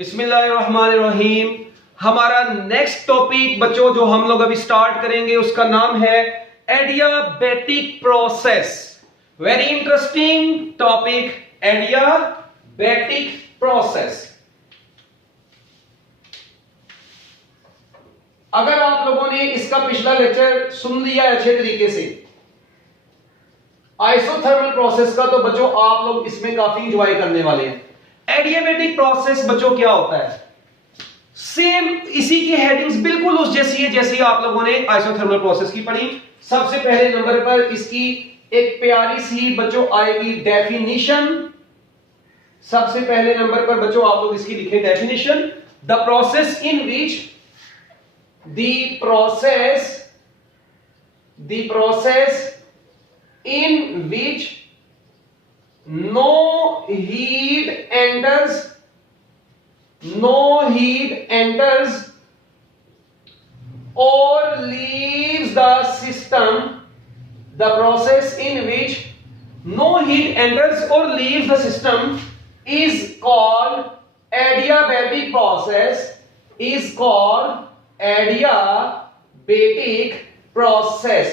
बिस्मिल्लाहिर्रहमानिर्रहीम। हमारा next topic बच्चों जो हम लोग अभी स्टार्ट करेंगे उसका नाम है adiabatic process. Very interesting topic, adiabatic process. अगर आप लोगों ने इसका पिछला लेक्चर सुन लिया अच्छे तरीके से आइसोथर्मल प्रोसेस का, तो बच्चों आप लोग इसमें काफी एंजॉय करने वाले हैं। एडियाबैटिक प्रोसेस बच्चों क्या होता है? सेम इसी की हेडिंग्स बिल्कुल उस जैसी है जैसी आप लोगों ने आइसोथर्मल प्रोसेस की पढ़ी। सबसे पहले नंबर पर इसकी एक प्यारी सी बच्चों आएगी डेफिनेशन। सबसे पहले नंबर पर बच्चों आप लोग इसकी लिखे definition. The process in which the process in which no heat enters or leaves the system. The process in which no heat enters or leaves the system is called adiabatic process, is called adiabatic process.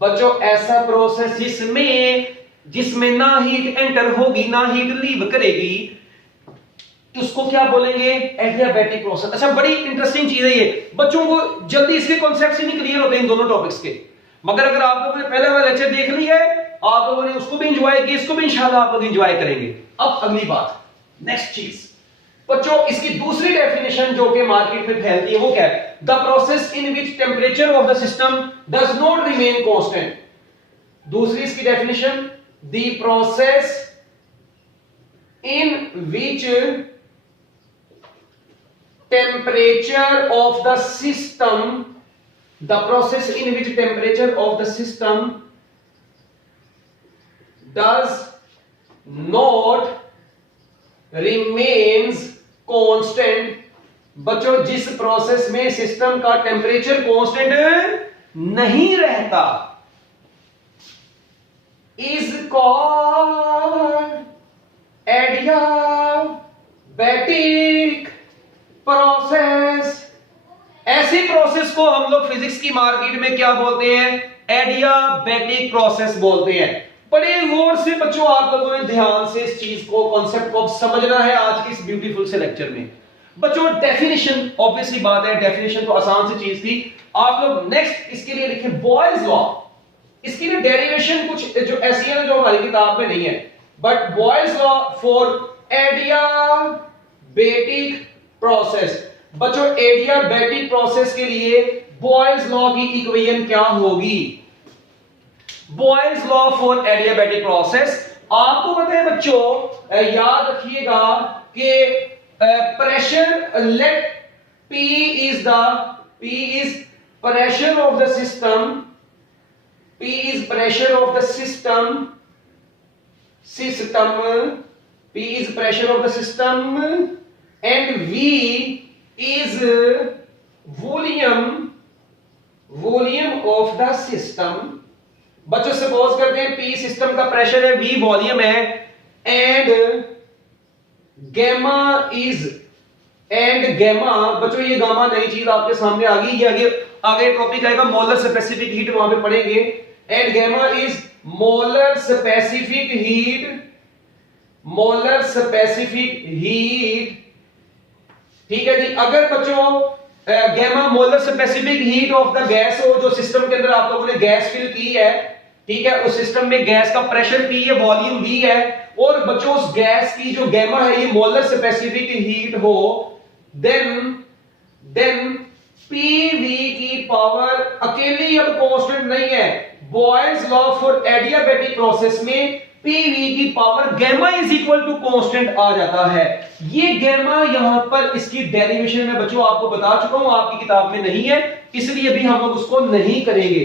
बच्चों ऐसा process जिसमें ना heat enter होगी ना heat leave करेगी, उसको क्या बोलेंगे? Adiabatic process. अच्छा, बड़ी इंटरेस्टिंग चीज है ये। बच्चों को जल्दी इसके कॉन्सेप्ट्स ही नहीं क्लियर होते इन दोनों टॉपिक्स के, मगर अगर आप लोगों ने पहले वाला लेक्चर देख लिया है, आप लोगों ने उसको भी एंजॉय किया, इसको भी इंशाल्लाह आप लोग एंजॉय करेंगे। अब अगली बात, नेक्स्ट चीज बच्चों, इसकी दूसरी डेफिनेशन जो कि मार्केट में फैलती है वो क्या है? The process in which temperature of the system does not remain constant. दूसरी इसकी definition, the process in which temperature of the system, the process in which temperature of the system does not remains constant. बच्चों जिस process में system का temperature constant नहीं रहता is called adiabatic process. ऐसी process को हम लोग फिजिक्स की मार्केट में क्या बोलते हैं? एडियाबैटिक प्रोसेस बोलते हैं। बड़े गौर से बच्चों आप लोगों ने ध्यान से इस चीज को, कॉन्सेप्ट को समझना है आज के इस ब्यूटीफुल से लेक्चर में। बच्चों डेफिनेशन, ऑब्वियसली बात है, डेफिनेशन तो आसान सी चीज थी। आप लोग नेक्स्ट इसके लिए लिखे बॉयल्स लॉ। इसके लिए डेरिवेशन कुछ जो ऐसी है जो हमारी किताब में नहीं है, but Boyle's law for adiabatic process. बच्चों एडियाबैटिक प्रोसेस के लिए बॉयल्स लॉ की इक्वेशन क्या होगी? Boyle's law for adiabatic process आपको पता है बच्चों, याद रखिएगा कि pressure, let P is pressure of the system, P is pressure of the system, P is pressure of the system, and V is volume of the system। बच्चों suppose करते हैं P सिस्टम का प्रेशर है, V volume है, and gamma बच्चों ये gamma नई चीज आपके सामने आ गई। ये आगे टॉपिक आएगा मोलर स्पेसिफिक हीट, वहां पे पढ़ेंगे। And gamma is molar specific heat. ठीक है जी। अगर बच्चों gamma molar specific heat of the gas हो, जो सिस्टम के अंदर आप लोगों ने गैस फिल की है, ठीक है, उस सिस्टम में गैस का प्रेशर P है, वॉल्यूम V है, और बच्चों उस गैस की जो गैमा है ये मोलर स्पेसिफिक हीट हो, देन PV की पावर अकेली अब कांस्टेंट नहीं है। Boyle's law for adiabatic process में PV की power gamma is equal to constant आ जाता है। ये गैमा यहां पर इसकी डेरिवेशन में बच्चों आपको बता चुका हूं, आपकी किताब में नहीं है, इसलिए भी हम लोग उसको नहीं करेंगे।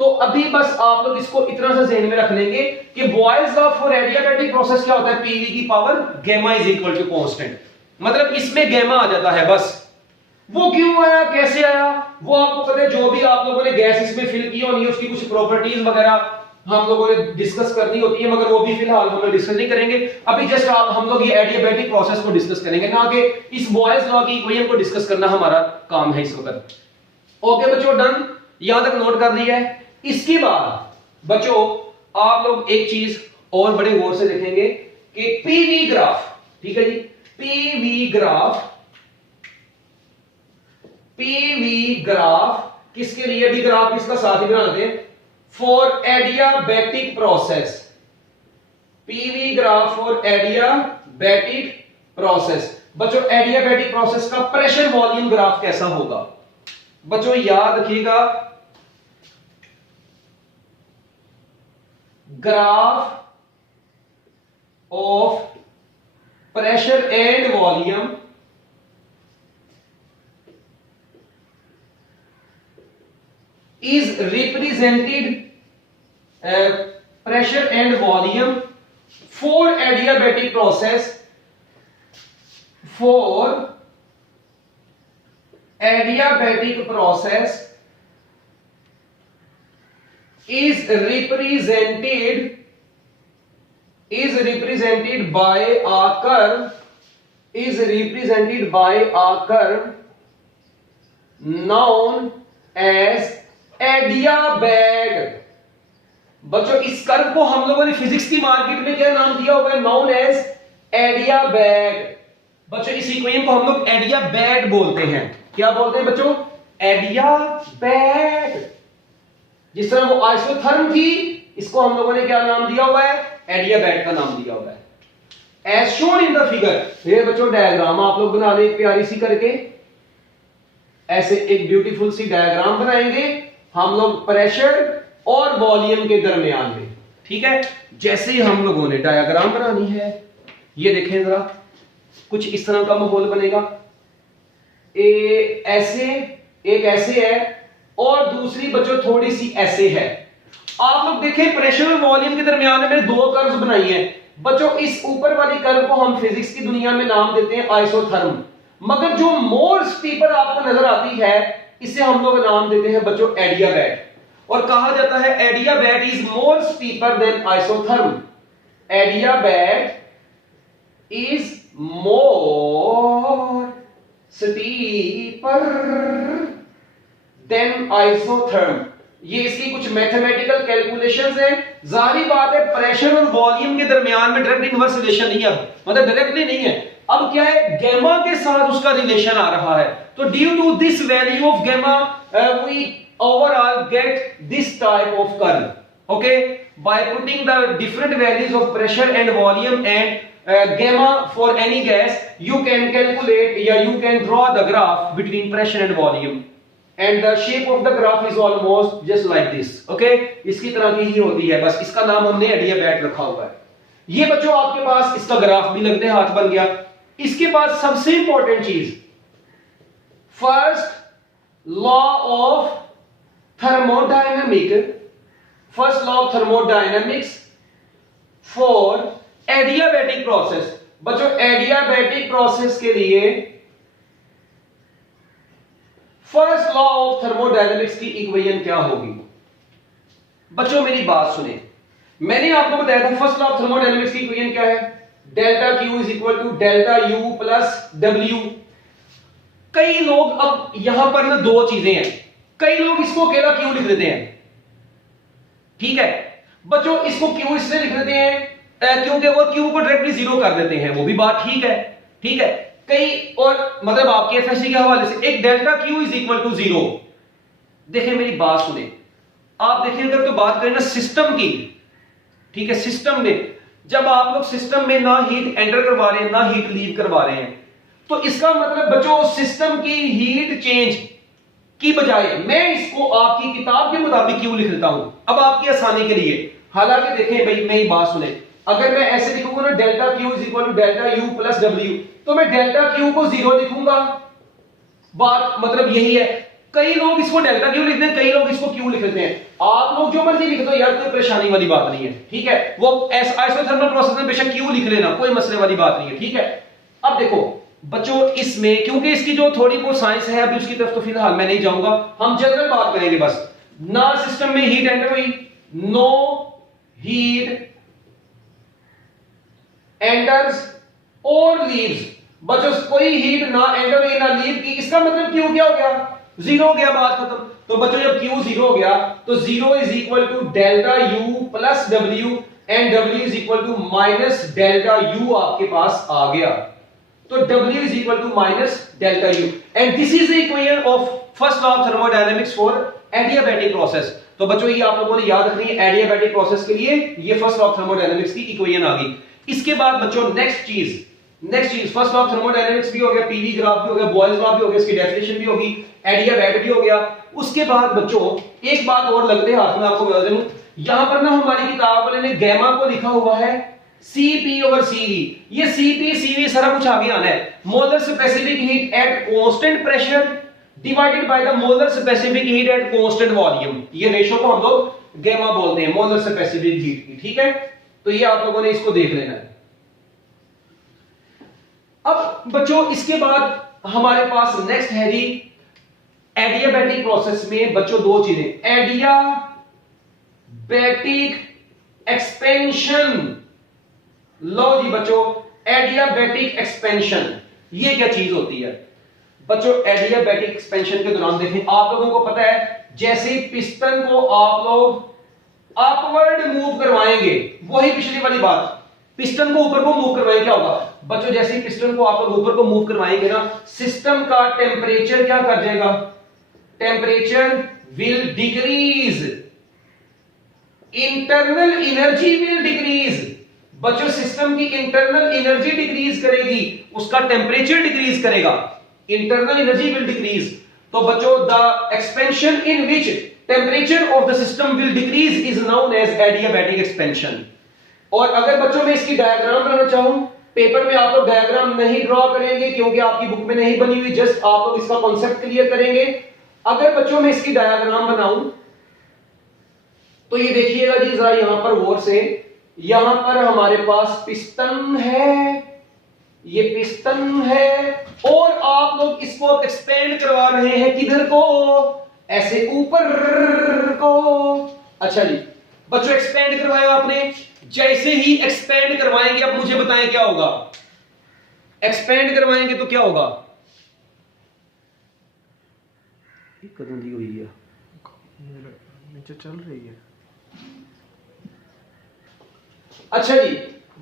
तो अभी बस आप लोग इसको इतना सा ध्यान में रख लेंगे कि Boyle's law for adiabatic process क्या होता है? PV की power gamma is equal to constant, मतलब इसमें गैमा आ जाता है बस। वो क्यों आया, कैसे आया, वो आपको पता है। जो भी आप लोगों ने गैस इसमें फिल की होनी है उसकी कुछ प्रॉपर्टीज वगैरह हम लोगों ने डिस्कस करनी होती है, मगर वो भी फिलहाल हम लोग डिस्कस नहीं करेंगे। अभी जस्ट हम लोग ये एडियाबैटिक प्रोसेस को डिस्कस करेंगे, ना कि इस बॉयज लॉ की इक्वेशन को डिस्कस करना हमारा काम है इस वक्त। ओके बच्चों, डन, यहां तक नोट कर लिया है। इसके बाद बच्चों आप लोग एक चीज और बड़े गौर से देखेंगे कि पीवी ग्राफ, ठीक है जी, पीवी ग्राफ किसके लिए, भी ग्राफ किसका साथ ही बनाते हैं, for adiabatic process, PV graph for adiabatic process. बच्चों एडियाबैटिक प्रोसेस का प्रेशर वॉल्यूम ग्राफ कैसा होगा, बच्चों याद रखिएगा, graph of pressure and volume is represented pressure and volume for adiabatic process, for adiabatic process is represented by a curve known as एडियाबैग। बच्चों इस curve को हम लोगों ने फिजिक्स की मार्केट में क्या नाम दिया हुआ है, नाउन एज एडियाबैग। बच्चों इस इक्वेशन को हम लोग एडियाबैग बोलते हैं। क्या बोलते हैं बच्चों, एडियाबैग। जिस तरह वो आइसोथर्म थी, इसको हम लोगों ने क्या नाम दिया हुआ है, एडियाबैग का नाम दिया हुआ है। As shown in the figure, ये बच्चों डायग्राम आप लोग बना लें प्यारी सी करके, ऐसे एक ब्यूटीफुल सी डायग्राम बनाएंगे हम लोग प्रेशर और वॉल्यूम के दरमियान में, ठीक है। जैसे ही हम लोगों ने डायग्राम बनानी है, ये देखें जरा, कुछ इस तरह का माहौल बनेगा, ऐसे एक ऐसे है और दूसरी बच्चों थोड़ी सी ऐसे है। आप लोग देखें प्रेशर और वॉल्यूम के दरमियान में मैंने दो कर्व्स बनाई हैं बच्चों। इस ऊपर वाली कर्व को हम फिजिक्स की दुनिया में नाम देते हैं आइसोथर्म, मगर जो मोर स्टीपर आपको नजर आती है इसे हम लोग नाम देते हैं बच्चों एडियाबैग, और कहा जाता है adiabat is more steeper than isotherm. Adiabat is more steeper than isotherm. ये इसकी कुछ मैथमेटिकल कैलकुलेशंस हैं। जाहिर बात है प्रेशर और वॉल्यूम के दरमियान में डायरेक्ट इनवर्स रिलेशन नहीं है, अब मतलब डायरेक्टली नहीं है, अब क्या है, गैमा के साथ उसका रिलेशन आ रहा है। तो due to this value of gamma we overall get this type of curve. Okay, by putting the different values of pressure and volume and gamma for any gas, you can calculate या you can draw the graph between pressure and volume, and the shape of the graph is almost just like this. Okay, इसकी तरह की ही होती है, बस इसका नाम हमने एडियाबैग रखा हुआ है। ये बच्चों आपके पास इसका ग्राफ भी लगते हाथ बन गया। इसके बाद सबसे इंपॉर्टेंट चीज, first law of thermodynamics for adiabatic process. बच्चों एडियाबैटिक प्रोसेस के लिए फर्स्ट लॉ ऑफ थर्मोडायनेमिक्स की इक्वेशन क्या होगी? बच्चों मेरी बात सुने, मैंने आपको बताया था फर्स्ट लॉ ऑफ थर्मोडायनेमिक्स की इक्वेशन क्या है, delta Q is equal to delta U plus W। कई लोग, अब यहां पर ना दो चीजें हैं, कई लोग इसको अकेला Q लिख देते हैं, ठीक है बच्चों, इसको Q इसलिए लिख देते हैं क्योंकि वो Q को डायरेक्टली जीरो कर देते हैं, वो भी बात ठीक है, ठीक है। कई और मतलब आपके एफएससी के हवाले से एक delta Q is equal to zero. देखें मेरी बात सुने, आप देखिए अगर तो बात करें ना सिस्टम की, ठीक है, सिस्टम में जब आप लोग सिस्टम में ना हीट एंटर करवा रहे हैं ना हीट लीव करवा रहे हैं, तो इसका मतलब बच्चों सिस्टम की हीट चेंज की बजाय मैं इसको आपकी किताब के मुताबिक क्यों लिख लेता हूं, अब आपकी आसानी के लिए। हालांकि देखें भाई मेरी बात सुने, अगर मैं ऐसे लिखूंगा ना delta Q is equal to delta U plus W, तो मैं डेल्टा Q को जीरो लिखूंगा, बात मतलब यही है। कई लोग इसको डेल्टा Q लिखते हैं, कई लोग इसको Q लिख लेते हैं, आप लोग जो मर्जी लिख दो यार, कोई परेशानी वाली बात नहीं है, ठीक है। वो आइसोथर्मल प्रोसेस में बेशक Q लिख लेना, कोई मसले वाली बात नहीं है, ठीक है। अब देखो बच्चों इसमें क्योंकि इसकी जो थोड़ी बहुत साइंस है अभी उसकी तरफ तो फिलहाल मैं नहीं जाऊंगा, हम जनरल बात करेंगे बस। ना सिस्टम में हीट एंटर हुई, नो हीट एंटर्स और लीव्स। बच्चों कोई हीट ना एंटर हुई ना लीव की, इसका मतलब क्यू क्या हो गया, जीरो हो गया, बात खत्म। तो बच्चों जब क्यू जीरो हो गया तो zero is equal to delta U plus W and W is equal to minus delta U आपके पास आ गया। तो W is equal to minus delta U and this is the equation of first law of thermodynamics for adiabatic process। तो बच्चों ये आप लोगों ने याद रखनी है, adiabatic process के लिए ये first law of thermodynamics की इक्वेशन आ गई। इसके बाद बच्चों नेक्स्ट चीज फर्स्ट लॉ ऑफ थर्मोडायनेमिक्स भी हो गया, पीवी ग्राफ भी हो गया, बॉयल्स लॉ भी हो गया, इसकी डेफिनेशन भी होगी, एडियाबैटिक भी हो गया। उसके बाद बच्चों एक बात और लगते हाथ में आपको बता दूं, यहां पर ना हमारी किताब वाले ने गैमा को लिखा हुआ है Cp over Cv। ये Cp Cv सारा कुछ आगे आना है। Molar specific heat at constant pressure divided by the molar specific heat at constant volume. ये रेशो को हम लोग गैमा बोलते हैं, मोलर स्पेसिफिक हीट की, ठीक है। तो ये आप लोगों ने इसको देख लेना है। अब बच्चों इसके बाद हमारे पास नेक्स्ट है जी एडियाबैटिक प्रोसेस में बच्चों दो चीजें, एडियाबैटिक एक्सपेंशन। लो जी बच्चों, एडियाबैटिक एक्सपेंशन ये क्या चीज होती है बच्चों? एडियाबैटिक एक्सपेंशन के दौरान देखें, आप लोगों को पता है जैसे पिस्टन को आप लोग अपवर्ड मूव करवाएंगे, वही पिछली वाली बात, पिस्टन को ऊपर को मूव करवाएंगे, क्या होगा बच्चों? जैसे पिस्टन को आप लोग ऊपर को मूव करवाएंगे ना, सिस्टम का टेम्परेचर क्या कर जाएगा? Temperature will decrease, internal energy will decrease. बच्चों सिस्टम की इंटरनल एनर्जी डिक्रीज करेगी, उसका टेम्परेचर डिक्रीज करेगा, इंटरनल एनर्जी विल डिक्रीज। तो बच्चों the expansion in which temperature of the system will decrease is known as adiabatic expansion. और अगर बच्चों मैं इसकी डायग्राम बनाना चाहूं, पेपर में आप लोग डायग्राम नहीं ड्रॉ करेंगे क्योंकि आपकी बुक में नहीं बनी हुई, जस्ट आप लोग इसका कॉन्सेप्ट क्लियर करेंगे। अगर बच्चों मैं इसकी डायग्राम बनाऊं तो ये देखिएगा जी जरा यहां पर गौर से, यहां पर हमारे पास पिस्टन है, ये पिस्टन है और आप लोग इसको एक्सपेंड करवा रहे हैं किधर को? ऐसे ऊपर को। अच्छा जी बच्चों एक्सपेंड करवाया आपने, जैसे ही एक्सपेंड करवाएंगे अब मुझे बताएं क्या होगा? एक्सपेंड करवाएंगे तो क्या होगा? कदम दी हुई है नीचे चल रही है। अच्छा जी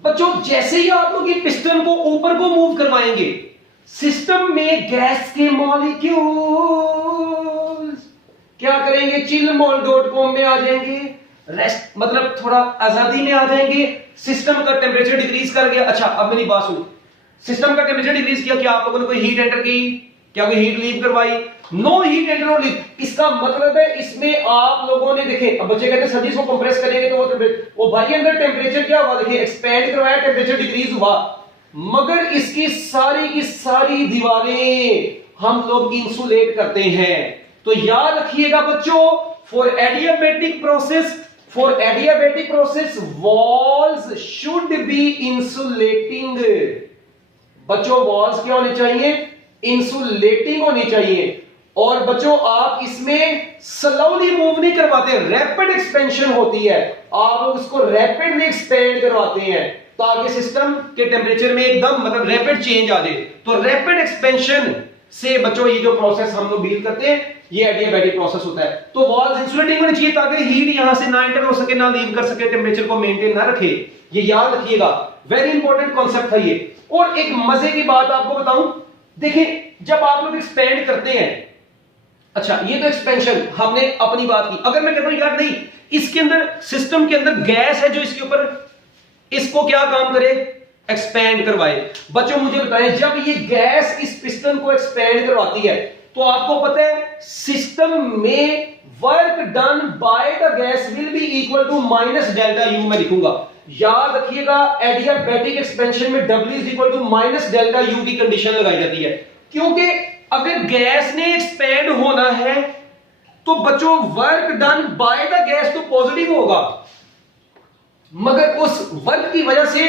बच्चों जैसे ही आप लोग ये पिस्टन को ऊपर को मूव करवाएंगे, सिस्टम में गैस के मॉलिक्यूल्स क्या करेंगे? चिल मोल डॉट कॉम में आ जाएंगे, रेस्ट मतलब थोड़ा आजादी में आ जाएंगे, सिस्टम का टेम्परेचर डिक्रीज कर गया। अच्छा अब मेरी बात सुनो, सिस्टम का टेम्परेचर डिक्रीज किया, क्या आप लोगों ने कोई हीट एंटर की? क्या कोई हीट लीव करवाई? नो हीट एंटर और लीव। इसका मतलब है इसमें आप लोगों ने देखे, अब बच्चे कहते हैं सर जी इसको कंप्रेस करेंगे तो वो भाई अंदर टेम्परेचर क्या हुआ? देखिए एक्सपेंड करवाया, टेम्परेचर डिक्रीज हुआ, मगर इसकी सारी दीवारें हम लोग इंसुलेट करते हैं। तो याद रखिएगा बच्चों, for adiabatic process walls should be insulating. बच्चों वॉल्स क्या होनी चाहिए? इंसुलेटिंग होनी चाहिए। और बच्चों आप इसमें स्लोली मूव नहीं करवाते, रैपिड एक्सपेंशन होती है, आप लोग इसको रैपिडली एक्सपेंड करवाते हैं ताकि सिस्टम के टेम्परेचर में एकदम मतलब रैपिड चेंज आ जाए। तो रैपिड एक्सपेंशन से बच्चों ये जो प्रोसेस हम लोग डील करते हैं ये एडियाबैटिक प्रोसेस होता है। तो वॉल्स इंसुलेटिंग होनी चाहिए ताकि हीट यहां से ना एंटर हो सके ना लीव कर सके, टेम्परेचर को मेंटेन ना रखे। ये याद रखिएगा, वेरी इंपॉर्टेंट कॉन्सेप्ट है ये। और एक मजे की बात आपको बताऊं, देखिए जब आप लोग एक्सपेंड करते हैं, अच्छा ये तो एक्सपेंशन हमने अपनी बात की, अगर मैं कहता हूं यार नहीं इसके अंदर सिस्टम के अंदर गैस है जो इसके ऊपर इसको क्या काम करे? एक्सपेंड करवाए। बच्चों मुझे बताएं जब ये गैस इस पिस्टन को एक्सपेंड करवाती है तो आपको पता है सिस्टम में work done by the gas will be equal to minus delta U मैं लिखूंगा। याद रखिएगा एडियाबैटिक एक्सपेंशन में W is equal to minus delta U की कंडीशन लगाई जाती है, क्योंकि अगर गैस ने एक्सपेंड होना है तो बच्चों work done by the gas तो पॉजिटिव होगा, मगर उस वर्क की वजह से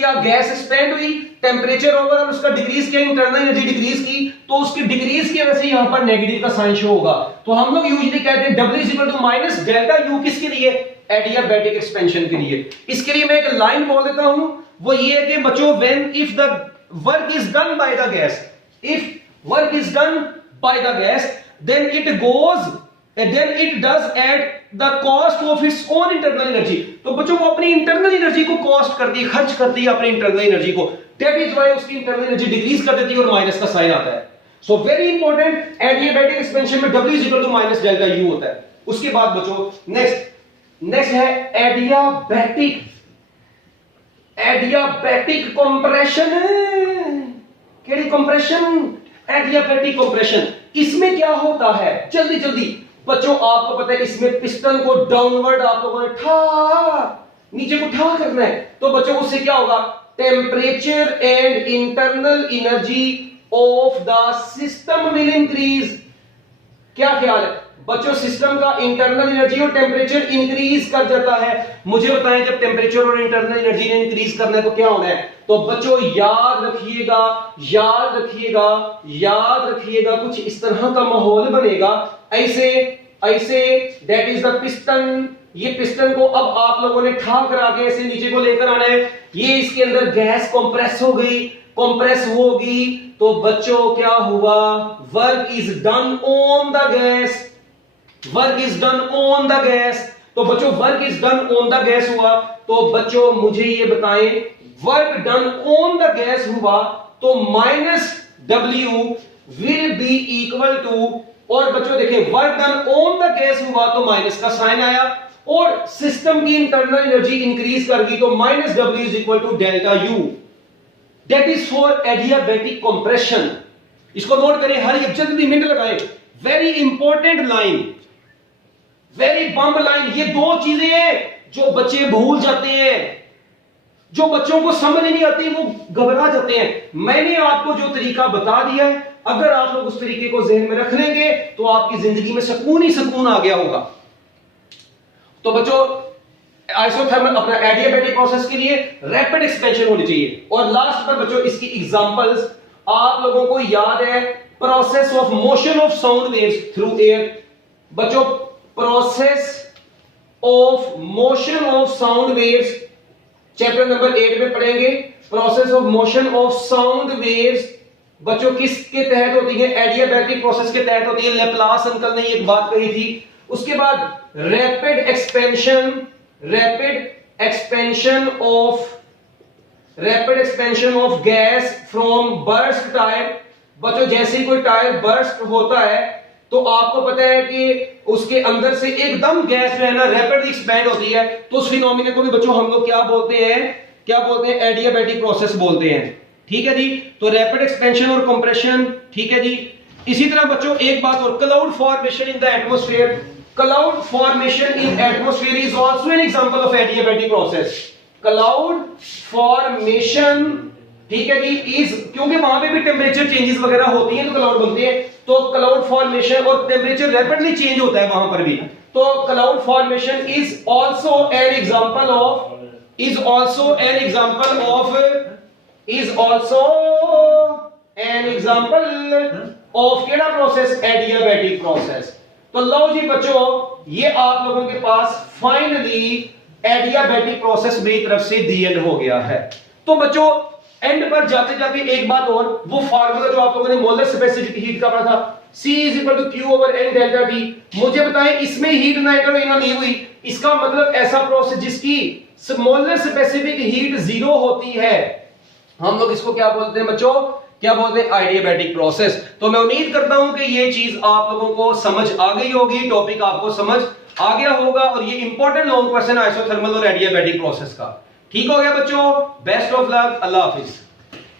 क्या गैस एक्सपेंड हुई, टेम्परेचर ओवरऑल उसका डिक्रीज किया, इंटरनल एनर्जी डिक्रीज की, तो उसकी डिक्रीज की वजह से यहां पर नेगेटिव का साइन शो होगा। तो हम लोग यूजुअली कहते हैं W is equal to minus delta U, किसके लिए, एडियाबैटिक एक्सपेंशन के लिए। इसके लिए मैं एक लाइन बोल देता हूं, वो ये है कि बच्चों when if the work is done by the gas, if work is done by the gas then it goes and then it does at the cost of its own internal energy। तो बच्चों वो अपनी internal energy को cost करती है, खर्च करती है अपनी इंटरनल एनर्जी को, दैट इज व्हाई उसकी इंटरनल एनर्जी डिक्रीज कर देती है और माइनस का साइन आता है। So very important, adiabatic expansion में W is equal to minus delta U होता है। उसके बाद बच्चों नेक्स्ट है एडियाबैटिक कंप्रेशन। केड़ी कंप्रेशन, एडियाबैटिक कंप्रेशन। इसमें क्या होता है, जल्दी जल्दी बच्चों आपको पता है, इसमें पिस्टन को डाउनवर्ड आप लोगों ने नीचे को ठा करना है, तो बच्चों उससे क्या होगा, temperature and internal energy of the system will increase. क्या ख्याल है बच्चों, सिस्टम का इंटरनल एनर्जी और टेम्परेचर इंक्रीज कर जाता है। मुझे बताएं जब टेम्परेचर और इंटरनल एनर्जी ने इंक्रीज करना है तो क्या होना है, तो बच्चों याद रखिएगा कुछ इस तरह का माहौल बनेगा, ऐसे दैट इज द पिस्टन। ये पिस्टन को अब आप लोगों ने ठा करा के ऐसे नीचे को लेकर आना है, ये इसके अंदर गैस कंप्रेस होगी, तो बच्चों क्या हुआ, work is done on the gas, तो बच्चों work is done on the gas हुआ। तो बच्चों मुझे ये बताएं, work done on the gas हुआ तो minus W will be equal to, और बच्चों देखिए work done on the gas हुआ तो माइनस का साइन आया, और सिस्टम की इंटरनल एनर्जी इंक्रीज कर गई तो minus W is equal to delta U। That is for adiabatic compression. इसको नोट करें, हर एक जल्दी मिनट लगाएं, very important line, very bomb line. ये दो चीजें हैं जो बच्चे भूल जाते हैं, जो बच्चों को समझ नहीं आती, वो घबरा जाते हैं। मैंने आपको जो तरीका बता दिया है, अगर आप लोग उस तरीके को जहन में रख लेंगे तो आपकी जिंदगी में सुकून ही सुकून आ गया होगा। तो बच्चों आइसोथर्मल अपना एडियाबैटिक प्रोसेस के लिए रैपिड एक्सपेंशन होनी चाहिए। और लास्ट पर बच्चों इसकी एग्जांपल्स आप लोगों को याद है, process of motion of sound waves through air. बच्चों process of motion of sound waves chapter number 8 में पढ़ेंगे। Process of motion of sound waves बच्चों किसके तहत होती है, एडियाबैटिक प्रोसेस के तहत होती है। लेप्लास अंकल ने एक बात कही थी। उसके बाद rapid expansion of gas from burst tyre. बच्चों जैसे ही कोई टायर बर्स्ट होता है तो आपको पता है कि उसके अंदर से एकदम गैस जो है ना रैपिडली एक्सपैंड होती है, तो उस फिनोमिना को भी बच्चों हम लोग क्या बोलते हैं, एडियाबैटिक प्रोसेस बोलते हैं। ठीक है जी, तो रैपिड एक्सपेंशन और कंप्रेशन। ठीक है जी, इसी तरह बच्चों एक बात और, cloud formation in the atmosphere. Cloud formation in atmosphere is also an example of adiabatic process. Cloud formation, ठीक है जी, इज, क्योंकि वहां पे भी टेम्परेचर चेंजेस वगैरह होती हैं तो क्लाउड बनते हैं, तो क्लाउड फॉर्मेशन और टेम्परेचर रैपिडली चेंज होता है वहां पर भी, तो cloud formation is also an example of केड़ा प्रोसेस, एडियाबैटिक प्रोसेस। तो लो जी बच्चों, ये आप लोगों के पास फाइनली एडियाबैटिक प्रोसेस मेरी तरफ से दी एंड हो गया है। तो बच्चों एंड पर जाते जाते एक बात और, वो फार्मूला जो आप लोगों ने मोलर स्पेसिफिक हीट का पढ़ा था, C = Q/N डेल्टा T। मुझे बताएं इसमें हीट नाइट्रोजन नहीं हुई, इसका मतलब ऐसा प्रोसेस जिसकी मोलर स्पेसिफिक हीट 0 होती है, हम लोग इसको क्या बोलते हैं बच्चों, क्या बोलते हैं, एडियाबैटिक प्रोसेस। तो मैं उम्मीद करता हूं कि ये चीज आप लोगों को समझ आ गई होगी, टॉपिक आपको समझ आ गया होगा, और ये इंपॉर्टेंट लॉन्ग क्वेश्चन आइसोथर्मल और एडियाबैटिक प्रोसेस का। ठीक हो गया बच्चों, best of luck, Allah Hafiz.